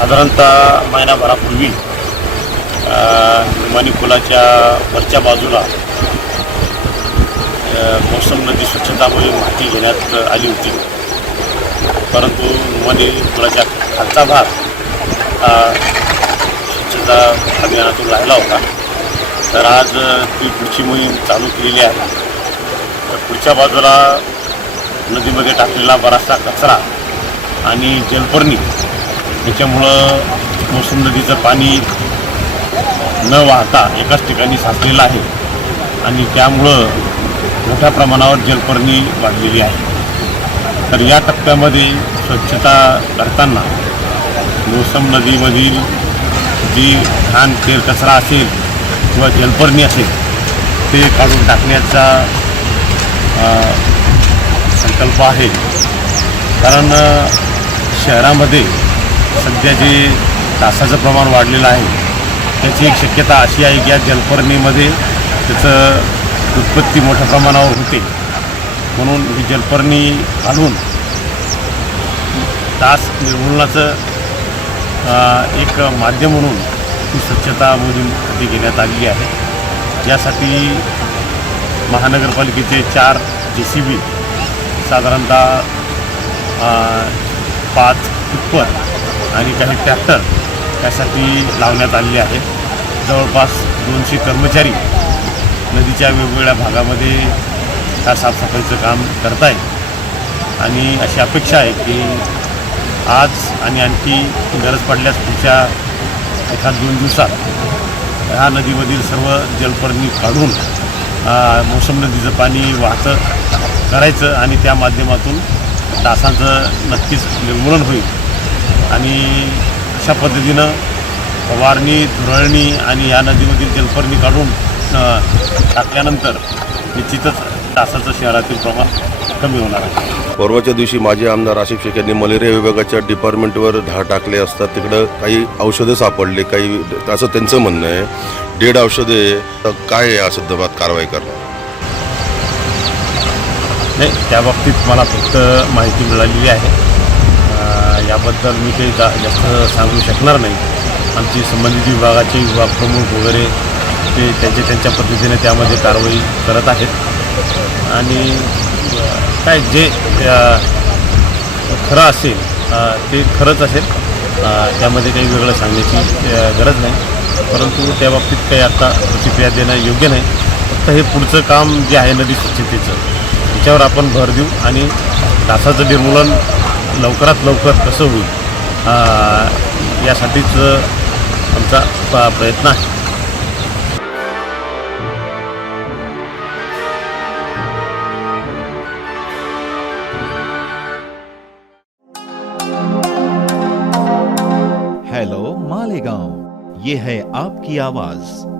साधारणतः महिनाभरापूर्वी विमानी पुलाच्या वरच्या बाजूला मौसम मोसम नदी स्वच्छतामुळे माहिती घेण्यात आली होती. परंतु विमानी पुलाच्या खालचा भाग हा स्वच्छता अभियानातून राहिला होता. तर आज ती पुढची मोहीम चालू केलेली आहे. तर पुढच्या बाजूला नदीमध्ये टाकलेला बराचसा कचरा आणि जलपर्णी त्याच्यामुळं मोसम नदीचं पाणी न वाहता एकाच ठिकाणी साचलेलं आहे. आणि त्यामुळं मोठ्या प्रमाणावर जलपर्णी वाढलेली आहे. तर या टप्प्यामध्ये स्वच्छता करताना मोसम नदीमधील जी घाण तेल कचरा असेल किंवा जलपर्णी असेल ते काढून टाकण्याचा संकल्प आहे. कारण शहरामध्ये सध्या जे डासाचं प्रमाण वाढलेलं आहे त्याची एक शक्यता अशी आहे की या जलपर्णीमध्ये त्याचं उत्पत्ती मोठ्या प्रमाणावर होते. म्हणून ही जलपर्णी घालून डास निर्मूलनाचं एक माध्यम म्हणून ही स्वच्छता मोहीम हाती घेण्यात आलेली आहे. यासाठी महानगरपालिकेचे चार जे सी बी साधारणतः पाच टिप्पर आणि काही ट्रॅक्टर त्यासाठी लावण्यात आलेले आहे. जवळपास दोनशे कर्मचारी नदीच्या वेगवेगळ्या भागामध्ये त्या साफसफाईचं काम करत आहेत आणि अशी अपेक्षा आहे की आज आणि आणखी गरज पडल्यास पुढच्या एखाद दोन दिवसात ह्या नदीमधील सर्व जलपर्णी काढून मोसम नदीचं पाणी वाहतं करायचं आणि त्या माध्यमातून डासांचं नक्कीच निर्मूलन होईल. आणि अशा पद्धतीनं फवारणी धुरळणी आणि या नदीमधील जलपर्णी काढून टाकल्यानंतर निश्चितच डासाचं शहरातील प्रमाण कमी होणार आहे. परवाच्या दिवशी माजी आमदार आशिफ शेख यांनी मलेरिया विभागाच्या डिपार्टमेंटवर धाड टाकले असतात तिकडं काही औषधं सापडले काही असं त्यांचं म्हणणं आहे. डेड औषधे काय आहे या संदर्भात कारवाई करणार? नाही त्या बाबतीत मला फक्त माहिती मिळालेली आहे. याबद्दल मी काही जा जास्त सांगू शकणार नाही. आमची संबंधित विभागाचे विभाग प्रमुख वगैरे ते त्यांच्या त्यांच्या पद्धतीने त्यामध्ये कारवाई करत आहेत. आणि काय जे खरं असेल ते खरंच असेल त्यामध्ये काही वेगळं सांगण्याची गरज नाही. परंतु त्या बाबतीत काही आता प्रतिक्रिया देणं योग्य नाही. फक्त हे पुढचं काम जे आहे नदी स्वच्छतेचं त्याच्यावर आपण भर देऊ आणि डासाचं निर्मूलन लवकरात लवकर कसं यासाठीच आमचा प्रयत्न आहे. हेलो मालेगांव. ये है आपकी आवाज़.